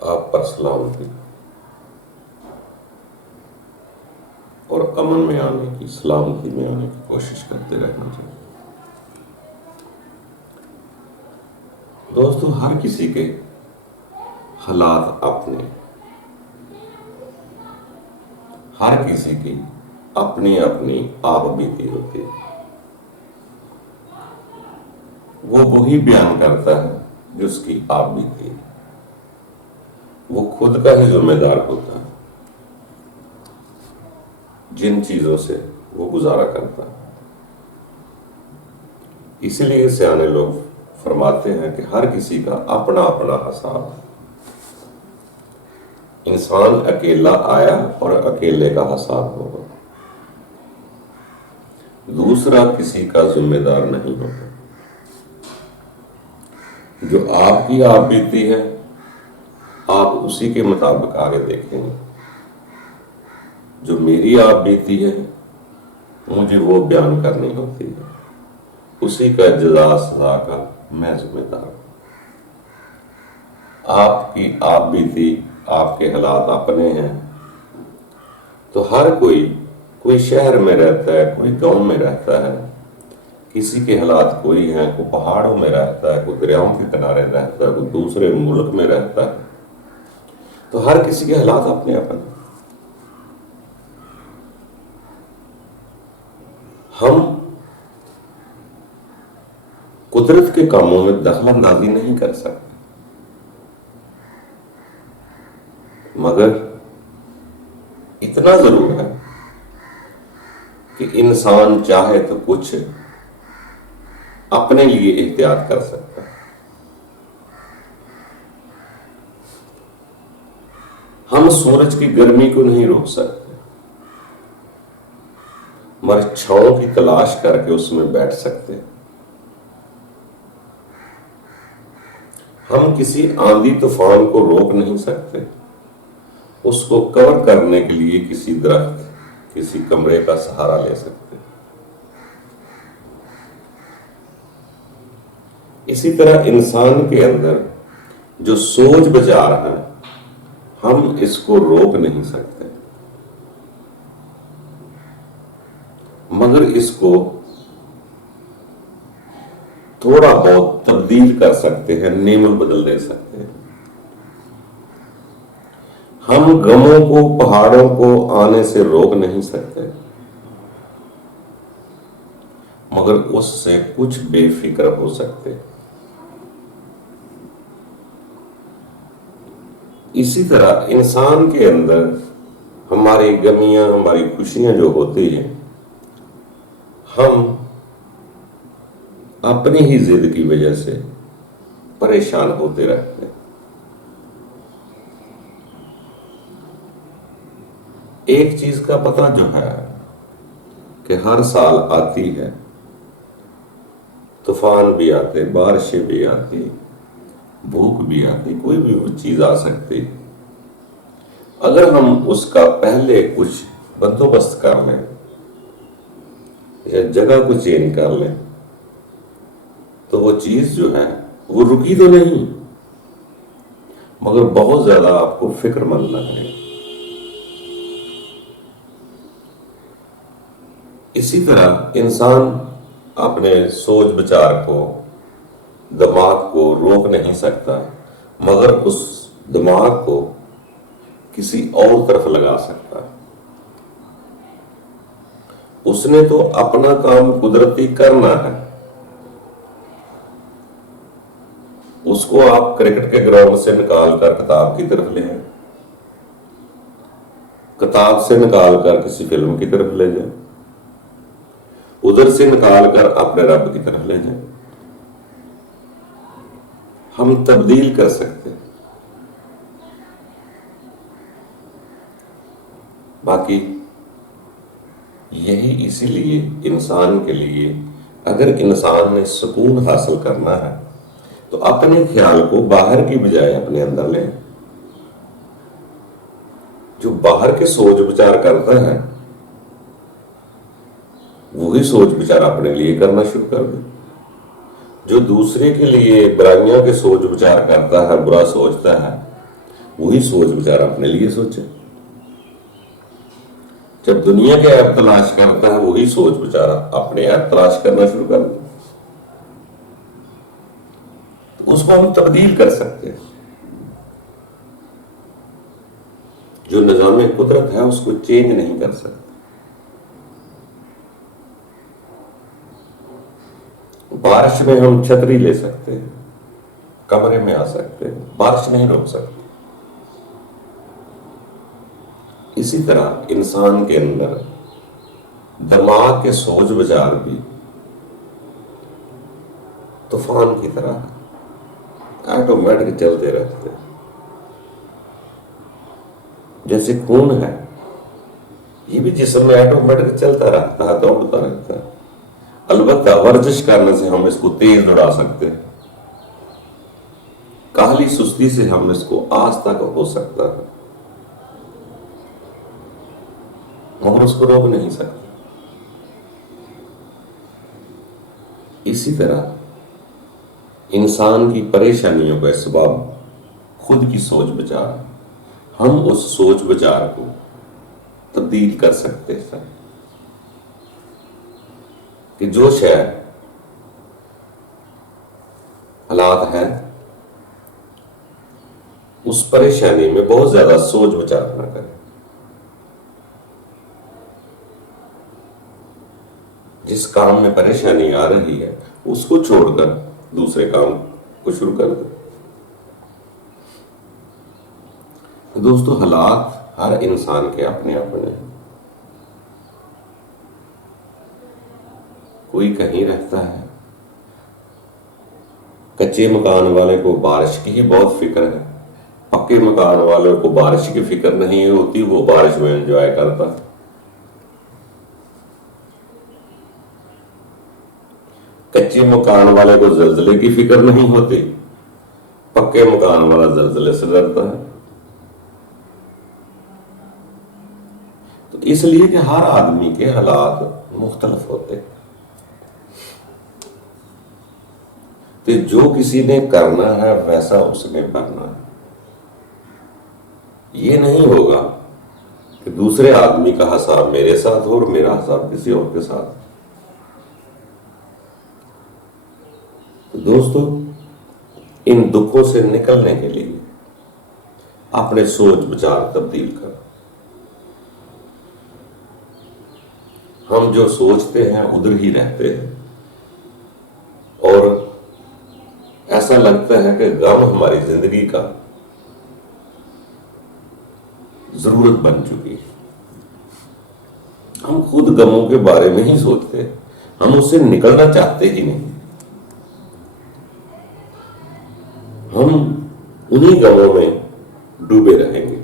آپ پر سلامتی اور امن میں آنے کی، سلامتی میں آنے کی کوشش کرتے رہنا چاہیے۔ دوستو، ہر کسی کے حالات اپنے، ہر کسی کی اپنی اپنی آپ بیتی ہوتی ہے۔ وہ وہی بیان کرتا ہے جو اس کی آپ بیتی ہے، وہ خود کا ہی ذمہ دار ہوتا ہے جن چیزوں سے وہ گزارا کرتا ہے۔ اسی لیے سیانے لوگ فرماتے ہیں کہ ہر کسی کا اپنا اپنا حساب ہے۔ انسان اکیلا آیا اور اکیلے کا حساب ہوگا، دوسرا کسی کا ذمہ دار نہیں ہوگا۔ جو آپ کی آپ بیتی ہے، آپ اسی کے مطابق آگے دیکھیں گے۔ جو میری آپ بیتی ہے، مجھے وہ بیان کرنی ہوتی ہے، اسی کا جزا سزا کا میں ذمہ دار ہوں۔ آپ کی آپ بیتی، آپ کے حالات اپنے ہیں، تو ہر کوئی شہر میں رہتا ہے، کوئی گاؤں میں رہتا ہے، کسی کے حالات کوئی ہیں، کوئی پہاڑوں میں رہتا ہے، کوئی دریاؤں کے کنارے رہتا ہے، کوئی دوسرے ملک میں رہتا ہے، تو ہر کسی کے حالات اپنے اپنے۔ ہم قدرت کے کاموں میں دخل اندازی نہیں کر سکتے، مگر اتنا ضرور ہے کہ انسان چاہے تو کچھ اپنے لیے احتیاط کر سکتا ہے۔ ہم سورج کی گرمی کو نہیں روک سکتے، مگر چھاؤں کی تلاش کر کے اس میں بیٹھ سکتے ہیں۔ ہم کسی آندھی طوفان کو روک نہیں سکتے، اس کو کور کرنے کے لیے کسی درخت، کسی کمرے کا سہارا لے سکتے ہیں۔ اسی طرح انسان کے اندر جو سوچ بچار ہے، ہم اس کو روک نہیں سکتے، مگر اس کو تھوڑا بہت تبدیل کر سکتے ہیں، نیمل بدل دے سکتے ہیں۔ ہم غموں کو، پہاڑوں کو آنے سے روک نہیں سکتے، مگر اس سے کچھ بے فکر ہو سکتے۔ اسی طرح انسان کے اندر ہماری غمیاں، ہماری خوشیاں جو ہوتی ہیں، ہم اپنی ہی ضد کی وجہ سے پریشان ہوتے رہتے ہیں۔ ایک چیز کا پتہ جو ہے کہ ہر سال آتی ہے، طوفان بھی آتے، بارشیں بھی آتی، بھوک بھی آتی، کوئی بھی وہ چیز آ سکتی۔ اگر ہم اس کا پہلے کچھ بندوبست کر لیں یا جگہ کو چینج کر لیں، تو وہ چیز جو ہے وہ رکی تو نہیں، مگر بہت زیادہ آپ کو فکر مند لگے۔ اسی طرح انسان اپنے سوچ بچار کو، دماغ کو روک نہیں سکتا، مگر اس دماغ کو کسی اور طرف لگا سکتا ہے۔ اس نے تو اپنا کام قدرتی کرنا ہے۔ اس کو آپ کرکٹ کے گراؤنڈ سے نکال کر کتاب کی طرف لے جائیں، کتاب سے نکال کر کسی فلم کی طرف لے جائیں، ادھر سے نکال کر اپنے رب کی طرف لے جائیں۔ ہم تبدیل کر سکتے ہیں۔ باقی یہی اسی لیے انسان کے لیے، اگر انسان نے سکون حاصل کرنا ہے تو اپنے خیال کو باہر کی بجائے اپنے اندر لیں۔ جو باہر کے سوچ بچار کرتا ہے، وہی سوچ بچار اپنے لیے کرنا شروع کر دے۔ جو دوسرے کے لیے برائیاں کے سوچ بچار کرتا ہے، برا سوچتا ہے، وہی سوچ بچار اپنے لیے سوچے. جب دنیا کے عیب تلاش کرتا ہے وہی سوچ بچارا اپنے عیب تلاش کرنا شروع کر دے. اس کو ہم تبدیل کر سکتے ہیں. جو نظام قدرت ہے اس کو چینج نہیں کر سکتے. بارش میں ہم چھتری لے سکتے ہیں, کمرے میں آ سکتے ہیں, بارش نہیں روک سکتے. اسی طرح انسان کے اندر دماغ کے سوچ بچار بھی طوفان کی طرح آٹومیٹک چلتے رہتے ہیں. جیسے خون ہے, یہ بھی جسم میں آٹومیٹک چلتا رہتا ہے, دوڑتا رہتا ہے. البتہ ورزش کرنے سے ہم اس کو تیز دوڑا سکتے ہیں, کاہلی سستی سے ہم اس کو آہستہ ہو سکتا ہے, مگر اس کو روک نہیں سکتے. اسی طرح انسان کی پریشانیوں کا اسباب خود کی سوچ بچار. ہم اس سوچ بچار کو تبدیل کر سکتے ہیں کہ جو شے حالات ہے اس پریشانی میں بہت زیادہ سوچ بچار نہ کریں. جس کام میں پریشانی آ رہی ہے اس کو چھوڑ کر دوسرے کام کو شروع کر دیں. دوستو, حالات ہر انسان کے اپنے اپنے ہیں. کوئی کہیں رہتا ہے, کچے مکان والے کو بارش کی ہی بہت فکر ہے, پکے مکان والے کو بارش کی فکر نہیں ہوتی, وہ بارش میں انجوائے کرتا ہے. کچے مکان والے کو زلزلے کی فکر نہیں ہوتی, پکے مکان والا زلزلے سے ڈرتا ہے. تو اس لیے کہ ہر آدمی کے حالات مختلف ہوتے ہیں. تو جو کسی نے کرنا ہے ویسا اس نے کرنا ہے. یہ نہیں ہوگا کہ دوسرے آدمی کا حساب میرے ساتھ ہو اور میرا حساب کسی اور کے ساتھ. دوستو, ان دکھوں سے نکلنے کے لیے اپنے سوچ بچار تبدیل کر. ہم جو سوچتے ہیں ادھر ہی رہتے ہیں اور ایسا لگتا ہے کہ غم ہماری زندگی کا ضرورت بن چکی ہے. ہم خود غموں کے بارے میں ہی سوچتے ہیں, ہم اس سے نکلنا چاہتے ہی نہیں. ہم انہی غموں میں ڈوبے رہیں گے.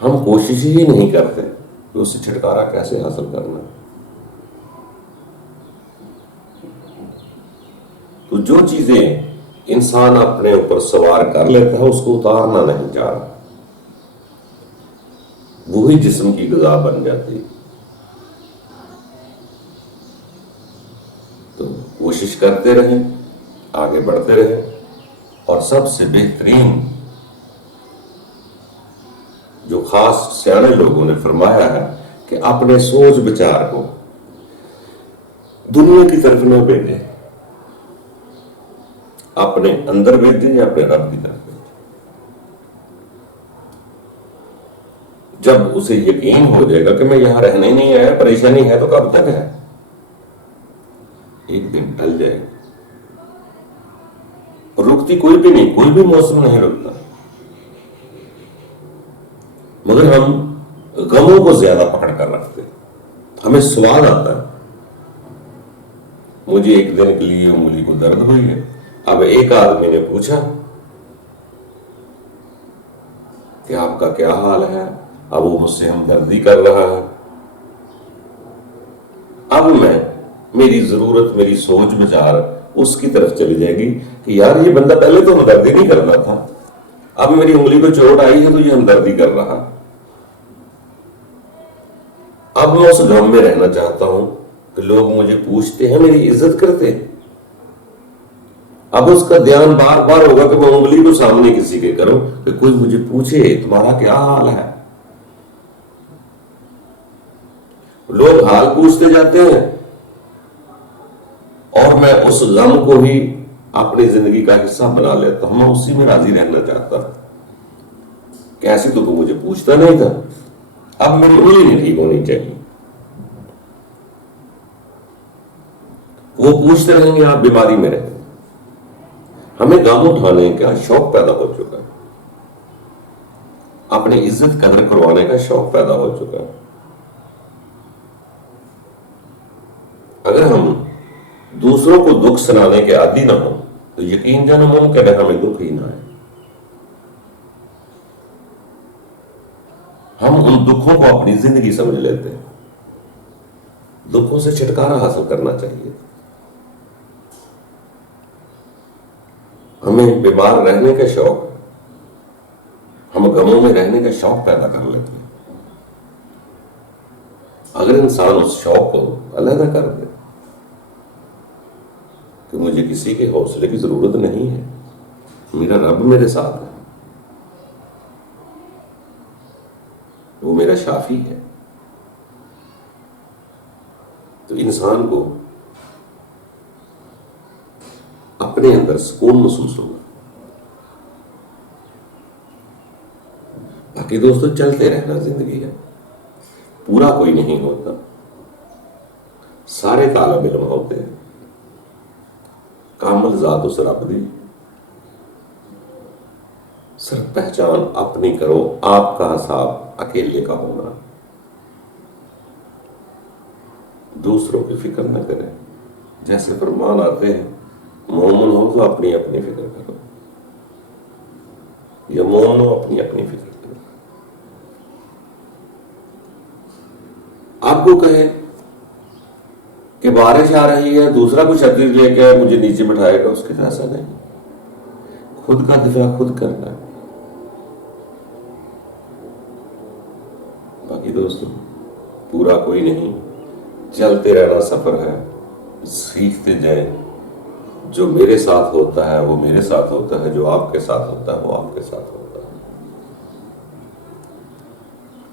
ہم کوشش ہی نہیں کرتے کہ اس سے چھٹکارا کیسے حاصل کرنا. تو جو چیزیں انسان اپنے اوپر سوار کر لیتا ہے اس کو اتارنا نہیں چاہ رہا, وہی جسم کی غذا بن جاتی. تو کوشش کرتے رہیں, آگے بڑھتے رہیں, اور سب سے بہترین جو خاص سیانے لوگوں نے فرمایا ہے کہ اپنے سوچ بچار کو دنیا کی طرف نہ بھیجیں, اپنے اندر بھیجیں یا اپنے رب کی طرف بھیجیں. جب اسے یقین ہو جائے گا کہ میں یہاں رہنا ہی نہیں آیا, پریشانی ہے تو کب تک ہے, ایک دن ٹل جائے گا. رکتی کوئی بھی نہیں, کوئی بھی موسم نہیں رکتا, مگر ہم غموں کو زیادہ پکڑ کر رکھتے. ہمیں سوال آتا ہے, مجھے ایک دن کے لیے انگلی کو درد ہوئی ہے. اب ایک آدمی نے پوچھا کہ آپ کا کیا حال ہے, اب وہ مجھ سے ہمدردی کر رہا ہے. اب میری ضرورت, میری سوچ بچار اس کی طرف چلی جائے گی کہ یار یہ بندہ پہلے تو ہمدردی نہیں کرتا تھا, اب میری انگلی کو چوٹ آئی ہے تو یہ ہمدردی کر رہا. اب میں اس غم میں رہنا چاہتا ہوں کہ لوگ مجھے پوچھتے ہیں, میری عزت کرتے ہیں, اب اس کا دھیان بار بار ہوگا کہ میں انگلی کو سامنے کسی کے کروں کہ کوئی مجھے پوچھے تمہارا کیا حال ہے. لوگ حال پوچھتے جاتے ہیں اور میں اس غم کو ہی اپنی زندگی کا حصہ بنا لیتا ہوں. میں اسی میں راضی رہنا چاہتا ہوں. کیسے تو مجھے پوچھتا نہیں تھا، اب میری انگلی نہیں ٹھیک ہونی چاہیے. وہ پوچھتے رہیں گے، آپ بیماری میں رہیں. ہمیں غم اٹھانے کا شوق پیدا ہو چکا ہے، اپنی عزت قدر کروانے کا شوق پیدا ہو چکا ہے. اگر ہم دوسروں کو دکھ سنانے کے عادی نہ ہوں تو یقین جانا ممکن ہے ہمیں دکھ ہی نہ آئے. ہم ان دکھوں کو اپنی زندگی سمجھ لیتے ہیں. دکھوں سے چھٹکارا حاصل کرنا چاہیے. ہمیں بیمار رہنے کا شوق، ہم غموں میں رہنے کا شوق پیدا کر لیتے ہیں. اگر انسان اس شوق کو علیحدہ کر دے کہ مجھے کسی کے حوصلے کی ضرورت نہیں ہے، میرا رب میرے ساتھ ہے، وہ میرا شافی ہے، تو انسان کو اپنے اندر سکون محسوس ہوگا. باقی دوستو چلتے رہنا زندگی ہے، پورا کوئی نہیں ہوتا. سارے طالب علم ہوتے ہیں، کامل ذات اس رب دی. صرف پہچان اپنی کرو، آپ کا حساب اکیلے کا ہونا. دوسروں کی فکر نہ کریں. جیسے فرمان آتے ہیں مومن ہو تو اپنی اپنی فکر کرو، یا مومن ہو اپنی اپنی فکر کرو. آپ کو کہیں کہ بارش آ رہی ہے، دوسرا کچھ چھتری لے کے مجھے نیچے بٹھائے گا، اس کے ایسا نہیں. خود کا دفاع خود کرنا ہے. باقی دوستو پورا کوئی نہیں، چلتے رہنا سفر ہے. سیکھتے جائیں. جو میرے ساتھ ہوتا ہے وہ میرے ساتھ ہوتا ہے، جو آپ کے ساتھ ہوتا ہے وہ آپ کے ساتھ ہوتا ہے.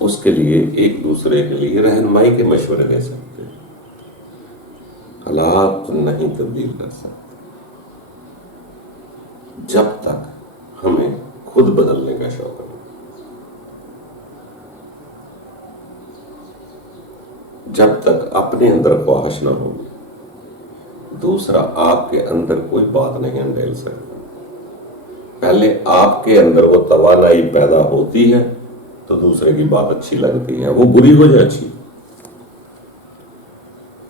اس کے لیے ایک دوسرے کے لیے رہنمائی کے مشورے لے سکتے ہیں. حالات نہیں تبدیل کر سکتے جب تک ہمیں خود بدلنے کا شوق ہے. جب تک اپنے اندر خواہش نہ ہو، دوسرا آپ کے اندر کوئی بات نہیں انڈیل سکتا. پہلے آپ کے اندر وہ توانائی پیدا ہوتی ہے تو دوسرے کی بات اچھی لگتی ہے، وہ بری ہو جائے اچھی.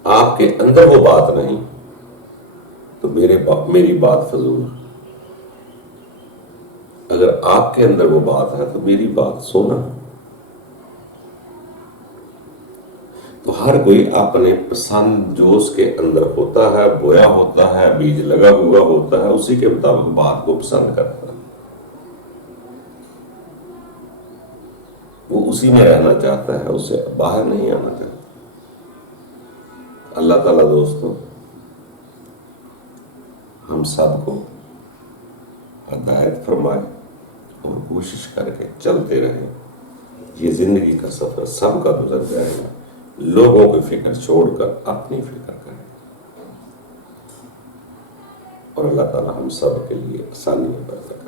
آپ کے اندر وہ بات نہیں تو میری بات فضول. اگر آپ کے اندر وہ بات ہے تو میری بات سونا. تو ہر کوئی اپنے پسند جو اس کے اندر ہوتا ہے، بویا ہوتا ہے، بیج لگا ہوا ہوتا ہے، اسی کے مطابق بات کو پسند کرتا ہے. وہ اسی میں رہنا چاہتا ہے، اس سے باہر نہیں آنا چاہتا. اللہ تعالیٰ دوستو ہم سب کو ہدایت فرمائے اور کوشش کر کے چلتے رہیں. یہ زندگی کا سفر سب کا گزر جائے گا. لوگوں کی فکر چھوڑ کر اپنی فکر کریں، اور اللہ تعالیٰ ہم سب کے لیے آسانی پیدا کرے.